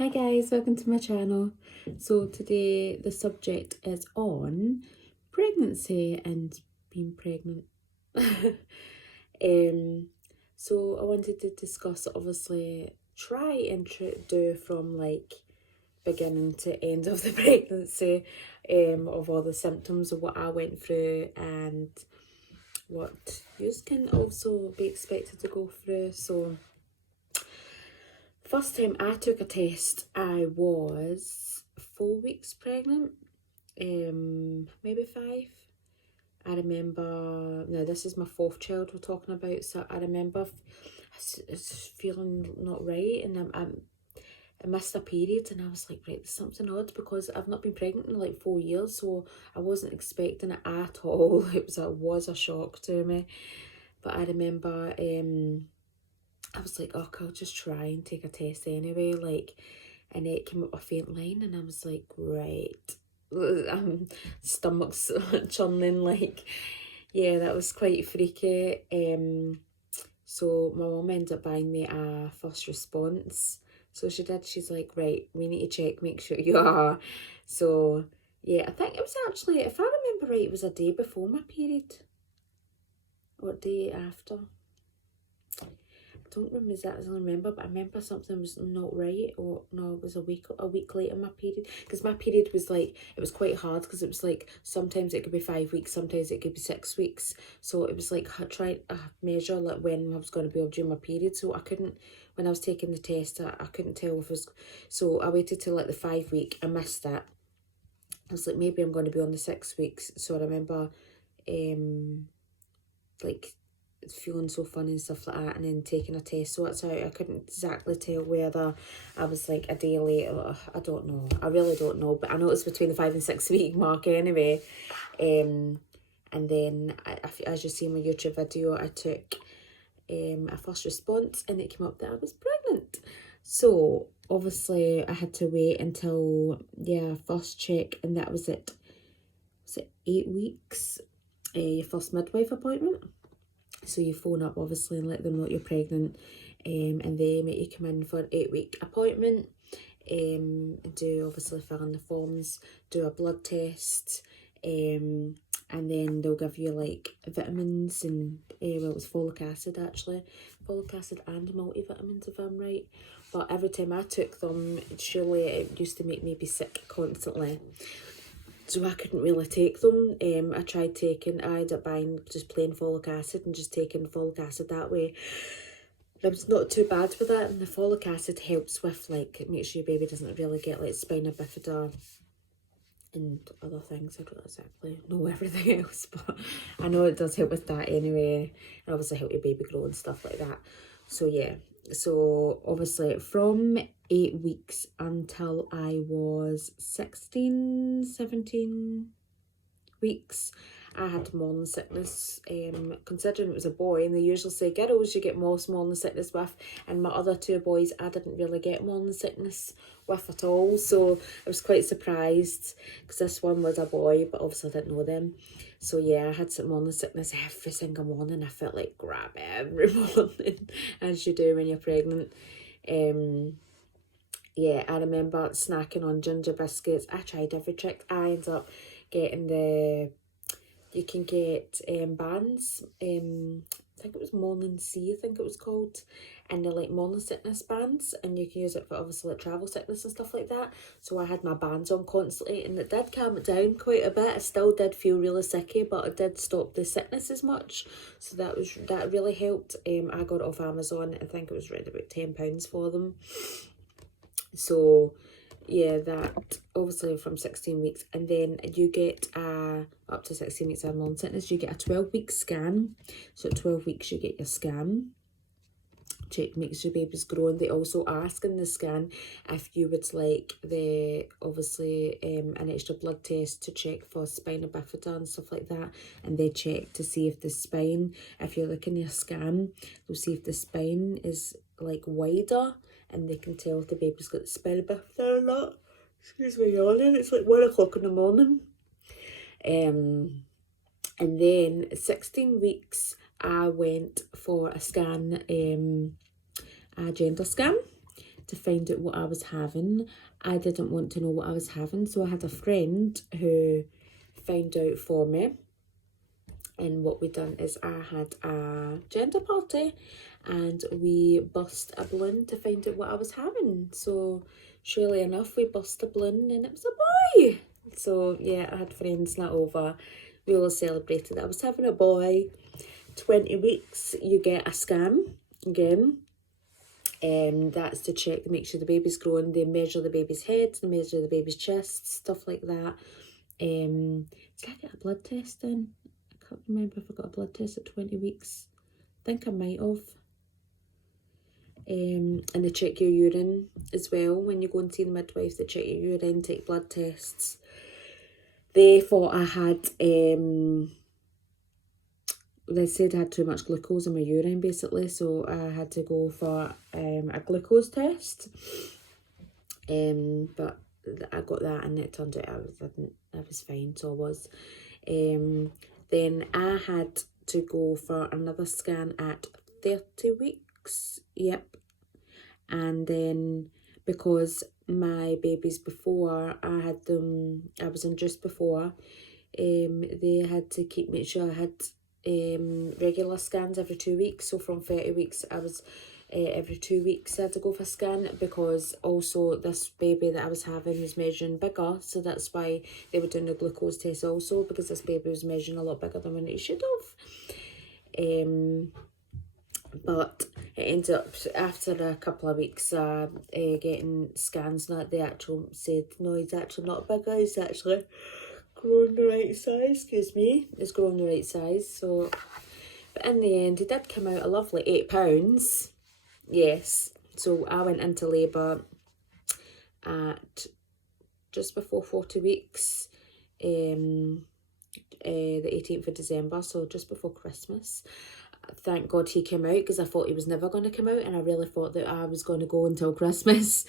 Hi guys, welcome to my channel. So today the subject is on pregnancy and being pregnant. So I wanted to discuss, obviously try and do from like beginning to end of the pregnancy, of all the symptoms of what I went through and what you can also be expected to go through. So first time I took a test, I was 4 weeks pregnant, maybe 5. I remember, now this is my 4th child we're talking about, so I remember feeling not right, and I missed a period, and I was like, right, there's something odd, because I've not been pregnant in like 4 years, so I wasn't expecting it at all. It was a shock to me. But I remember, I was like, oh, I'll just try and take a test anyway, like, and it came up a faint line, and I was like, right, stomach's churning, like, yeah, that was quite freaky. So my mum ended up buying me a first response. So she's like, right, we need to check, make sure you are. So yeah, I think it was actually, if I remember right, it was a day before my period, or day after. Don't remember exactly remember, but I remember something was not right, or no, it was a week later my period, because my period was like, it was quite hard, because it was like sometimes it could be 5 weeks, sometimes it could be 6 weeks, so it was like trying to measure like when I was going to be able to do my period. So I couldn't, when I was taking the test, I couldn't tell if it was, so I waited till like the 5 week. I missed that. I was like, maybe I'm going to be on the 6 weeks. So I remember like feeling so funny and stuff like that, and then taking a test. So that's how I couldn't exactly tell whether I was like a day late, or I don't know. I really don't know, but I know it's between the 5 and 6 week mark anyway. And then as you see in my YouTube video, I took a first response, and it came up that I was pregnant. So obviously I had to wait until first check, and that was it. Was it 8 weeks? Your first midwife appointment. So you phone up obviously and let them know you're pregnant, and they make you come in for an 8-week appointment, and do obviously fill in the forms, do a blood test, and then they'll give you like vitamins and well, it was folic acid actually, folic acid and multivitamins if I'm right. But every time I took them, surely it used to make me be sick constantly, so I couldn't really take them. I tried taking, I ended up buying just plain folic acid and just taking folic acid that way. I was not too bad with that, and the folic acid helps with, like, it makes sure your baby doesn't really get like spina bifida and other things. I don't exactly know everything else, but I know it does help with that anyway, and obviously help your baby grow and stuff like that. So yeah, so obviously from 8 weeks until I was 16, 17 weeks, I had morning sickness. Considering it was a boy, and they usually say girls you get most morning sickness with, and my other 2 boys I didn't really get morning sickness with at all, so I was quite surprised, because this one was a boy, but obviously I didn't know them. So yeah, I had some morning sickness every single morning. I felt like crap every morning, as you do when you're pregnant. Yeah, I remember snacking on ginger biscuits. I tried every trick. I ended up getting you can get bands, I think it was Morning Sea, I think it was called, and they're like morning sickness bands, and you can use it for obviously like travel sickness and stuff like that. So I had my bands on constantly, and it did calm it down quite a bit. I still did feel really sicky, but it did stop the sickness as much, so that really helped. I got it off Amazon. I think it was around about £10 for them. So yeah, that obviously from 16 weeks, and then you get up to 16 weeks of morning sickness, you get a 12-week scan. So at 12 weeks you get your scan, check makes your baby's growing. They also ask in the scan if you would like the obviously an extra blood test to check for spina bifida and stuff like that, and they check to see if the spine, if you're looking at your scan, they'll see if the spine is like wider, and they can tell if the baby's got the spina bifida or not. Excuse me yawning, it's like 1 o'clock in the morning. And then 16 weeks I went for a scan, a gender scan, to find out what I was having. I didn't want to know what I was having, so I had a friend who found out for me. And what we done is I had a gender party and we bust a balloon to find out what I was having. So surely enough, we bust a balloon and it was a boy. So yeah, I had friends not over. We all celebrated that I was having a boy. 20 weeks, you get a scan again. That's to check to make sure the baby's growing. They measure the baby's head, they measure the baby's chest, stuff like that. Did I get a blood test then? I can't remember if I got a blood test at 20 weeks. I think I might have. And they check your urine as well. When you go and see the midwife, they check your urine, take blood tests. They thought I had, they said I had too much glucose in my urine basically, so I had to go for a glucose test. But I got that and it turned out I was fine, so I was. Then I had to go for another scan at 30 weeks, yep. And then because my babies before, I was induced before, they had to make sure I had regular scans every 2 weeks. So from 30 weeks, I was every 2 weeks I had to go for a scan, because also this baby that I was having was measuring bigger, so that's why they were doing the glucose test also, because this baby was measuring a lot bigger than when it should have. But it ended up after a couple of weeks getting scans that they actually said no, he's actually not bigger, he's actually growing the right size, it's growing the right size. So but in the end, he did come out a lovely 8 pounds. Yes, so I went into labour at just before 40 weeks, the 18th of December, so just before Christmas. Thank God he came out, because I thought he was never going to come out, and I really thought that I was going to go until Christmas.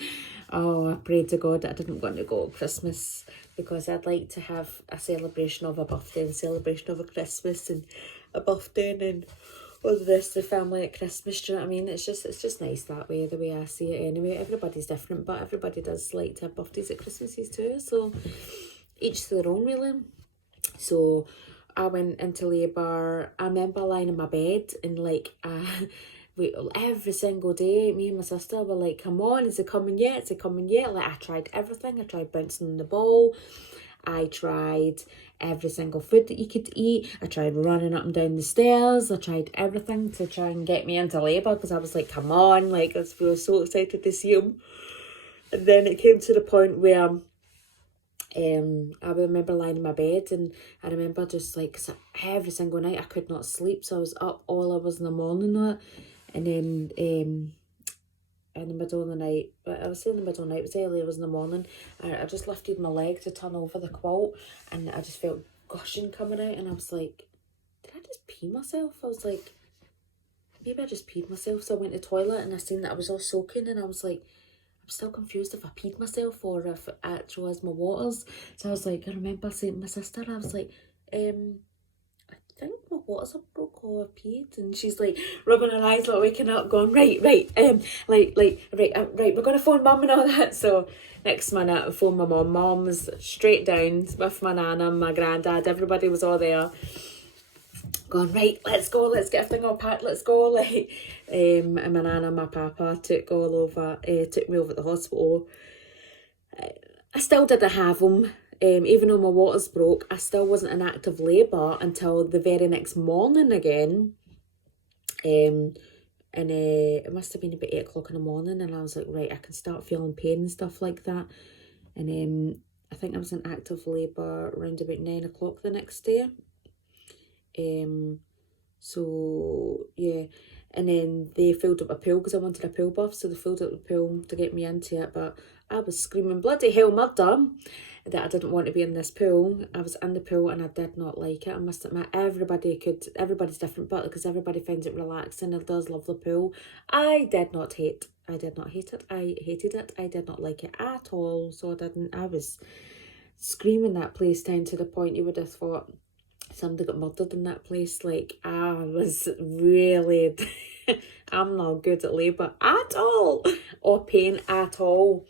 Oh, I prayed to God that I didn't want to go at Christmas, because I'd like to have a celebration of a birthday and a celebration of a Christmas and a birthday and all the rest of the family at Christmas. Do you know what I mean? It's just nice that way, the way I see it anyway. Everybody's different, but everybody does like to have birthdays at Christmases too, so each to their own really. So I went into labour. I remember lying in my bed and like every single day, me and my sister were like, come on, is it coming yet? Is it coming yet? Like I tried everything. I tried bouncing on the ball. I tried every single food that you could eat. I tried running up and down the stairs. I tried everything to try and get me into labour, because I was like, come on, like I was so excited to see him. And then it came to the point where I remember lying in my bed, and I remember just like, cause every single night I could not sleep, so I was up all hours in the morning, and then in the middle of the night, I was saying the middle of the night, it was early hours in the morning, I just lifted my leg to turn over the quilt, and I just felt gushing coming out, and I was like, did I just pee myself? I was like, maybe I just peed myself. So I went to the toilet and I seen that I was all soaking, and I was like, I'm still confused if I peed myself or if it actually was my waters. So I was like, I remember saying to my sister, I was like, I think my waters are broke or I peed. And she's like rubbing her eyes, like waking up, going, right, right, we're gonna phone mum and all that. So next minute, I phoned my mum. Mum was straight down with my nana, my granddad, everybody was all there. Going, right, let's go, let's get everything all packed, let's go, like, and my nana and my papa took me over to the hospital. I still didn't have them, even though my waters broke, I still wasn't in active labour until the very next morning again, and it must have been about 8 o'clock in the morning, and I was like, right, I can start feeling pain and stuff like that, and I think I was in active labour around about 9 o'clock the next day. So yeah, and then they filled up a pool because I wanted a pool bath, so they filled up the pool to get me into it, but I was screaming bloody hell murder that I didn't want to be in this pool. I was in the pool and I did not like it. I must admit, everybody's different, but because everybody finds it relaxing and does love the pool, I did not hate it. I hated it. I did not like it at all. So I was screaming that place down to the point you would have thought somebody got murdered in that place. Like, I was really I'm not good at labour at all, or pain at all.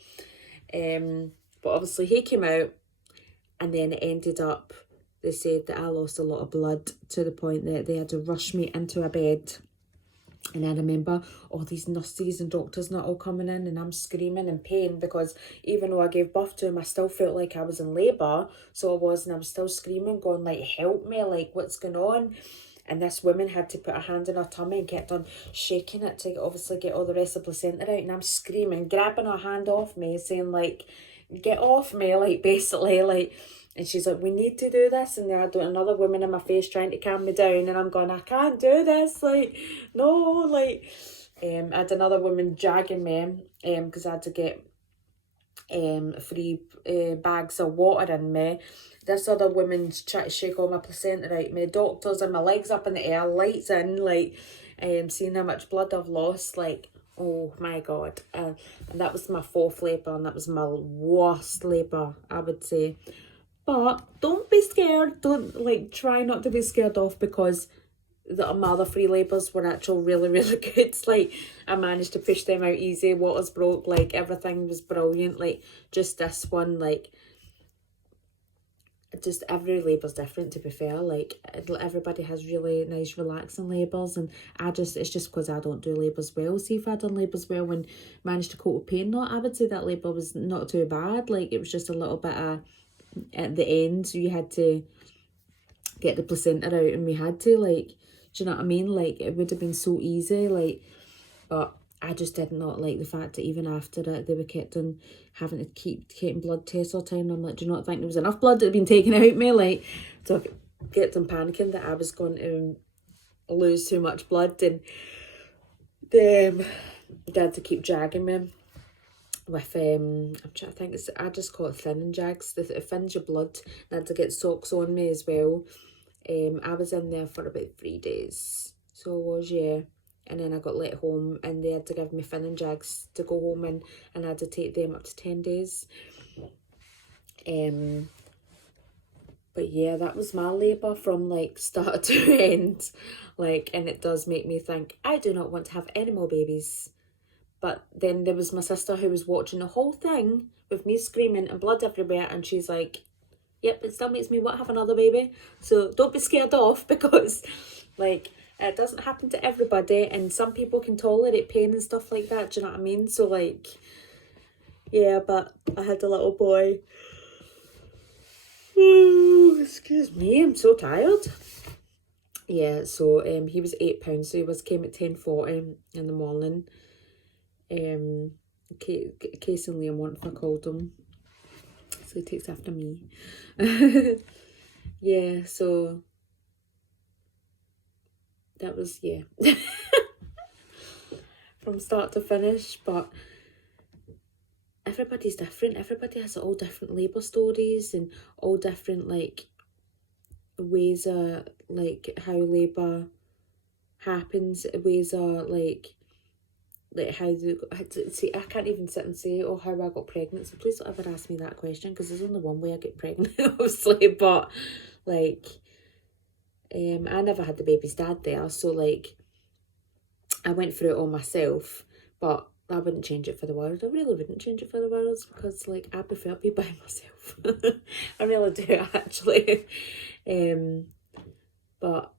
But obviously he came out, and then it ended up, they said that I lost a lot of blood to the point that they had to rush me into a bed. And I remember all these nurses and doctors not all coming in, and I'm screaming in pain because even though I gave birth to him, I still felt like I was in labour. So I was, and I was still screaming, going like, help me, like, what's going on? And this woman had to put a hand in her tummy and kept on shaking it to obviously get all the rest of the placenta out. And I'm screaming, grabbing her hand off me, saying like, get off me, like, basically, like. And she's like, we need to do this. And then I had another woman in my face trying to calm me down. And I'm going, I can't do this. Like, no, like. I had another woman dragging me because I had to get 3 bags of water in me. This other woman's trying to shake all my placenta out. My doctors and my legs up in the air, lights in, like, seeing how much blood I've lost, like, oh my God. And that was my 4th labour, and that was my worst labour, I would say. But don't be scared. Don't, like, try not to be scared off, because my other 3 labours were actually really, really good. Like, I managed to push them out easy. Waters broke. Like, everything was brilliant. Like, just this one, like, just every labour's different, to be fair. Like, everybody has really nice relaxing labours, and it's just because I don't do labours well. See, if I'd done labours well and managed to cope with pain, I would say that labour was not too bad. Like, it was just a little bit of, at the end, so you had to get the placenta out, and we had to, like, do you know what I mean? Like, it would have been so easy, like, but I just did not like the fact that even after it, they were kept on having to keep getting blood tests all the time. And I'm like, do you not think there was enough blood that had been taken out of me? Like, so I get them panicking that I was going to lose too much blood, and they had to keep dragging me with I'm trying to think, I just call it thinning jags. It thins your blood. I had to get socks on me as well. I was in there for about 3 days, so I was, yeah. And then I got let home, and they had to give me thinning jags to go home in, and I had to take them up to 10 days. But yeah, that was my labour from, like, start to end. Like, and it does make me think, I do not want to have any more babies. But then there was my sister who was watching the whole thing with me screaming and blood everywhere, and she's like, yep, it still makes me want to have another baby. So don't be scared off, because, like, it doesn't happen to everybody, and some people can tolerate pain and stuff like that, do you know what I mean? So, like, yeah, but I had a little boy. Oh, excuse me, I'm so tired. Yeah, so he was £8, so he came at 10:40 in the morning. Case and Liam Month, I called him. So he takes after me. Yeah, so that was, yeah. From start to finish, but everybody's different. Everybody has all different labour stories, and all different, like, ways of, like, how labour happens, ways of, like how see, I can't even sit and say, oh, how I got pregnant, so please don't ever ask me that question, because there's only one way I get pregnant, obviously. But, like, I never had the baby's dad there, so, like, I went through it all myself, but I wouldn't change it for the world. I really wouldn't change it for the world, because, like, I prefer to be by myself. I really do, actually. But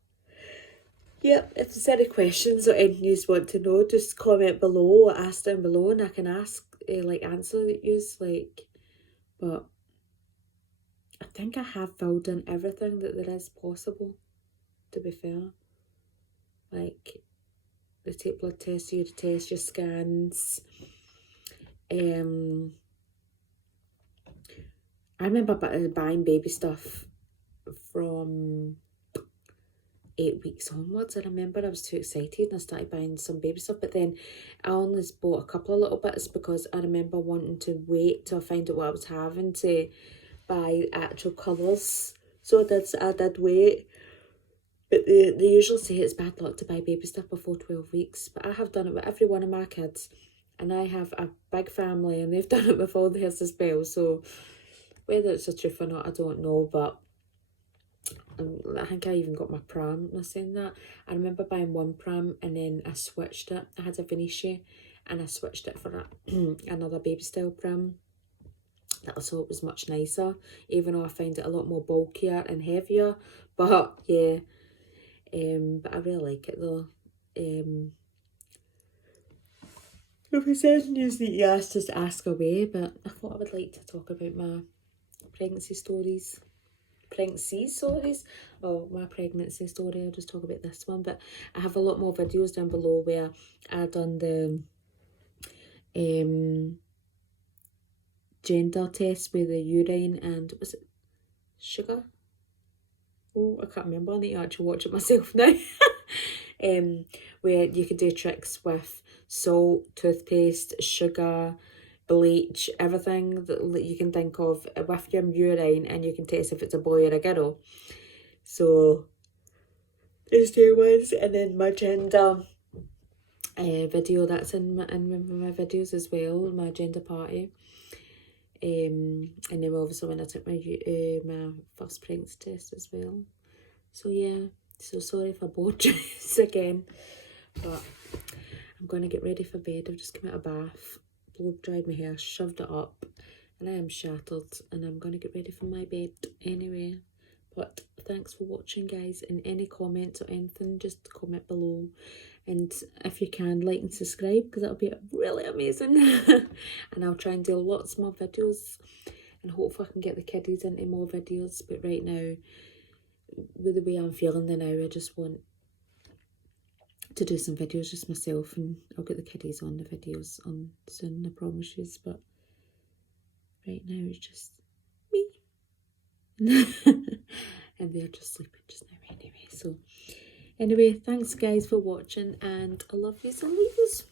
yeah, if there's any questions or anything you want to know, just comment below or ask down below, and I can answer yous, like. But I think I have filled in everything that there is possible, to be fair. Like, they take blood tests, your tests, your scans. I remember buying baby stuff from 8 weeks onwards. I remember I was too excited and I started buying some baby stuff, but then I only bought a couple of little bits, because I remember wanting to wait till I find out what I was having to buy actual colours. So I did wait. But they usually say it's bad luck to buy baby stuff before 12 weeks. But I have done it with every one of my kids, and I have a big family, and they've done it with all theirs as well. So whether it's the truth or not, I don't know, but I think I even got my pram. I saying that. I remember buying one pram and then I switched it. I had a Venetia and I switched it for another baby style pram that I thought was much nicer, even though I find it a lot more bulkier and heavier. But yeah, but I really like it though. If there's anything you need to ask, just ask away. But I thought I would like to talk about my pregnancy stories. Oh, my pregnancy story. I'll just talk about this one, but I have a lot more videos down below where I done the gender test with the urine and was it sugar? Oh, I can't remember. I need to actually watch it myself now. Where you could do tricks with salt, toothpaste, sugar, bleach, everything that you can think of with your urine, and you can test if it's a boy or a girl. So there's two ones, and then my gender video that's in one of my videos as well, my gender party. And then obviously when I took my first pregnancy test as well. So yeah, so sorry if I bored you again, but I'm going to get ready for bed. I've just come out of bath, blow dried my hair, shoved it up, and I am shattered, and I'm going to get ready for my bed anyway. But thanks for watching, guys, and any comments or anything, just comment below. And if you can, like and subscribe, because that'll be really amazing. And I'll try and do lots more videos, and hopefully I can get the kiddies into more videos. But right now, with the way I'm feeling now, I just want to do some videos just myself, and I'll get the kiddies on the videos on soon, I promise you. But right now it's just me. And they're just sleeping just now anyway. So anyway, thanks guys for watching, and I love yous and leave yous.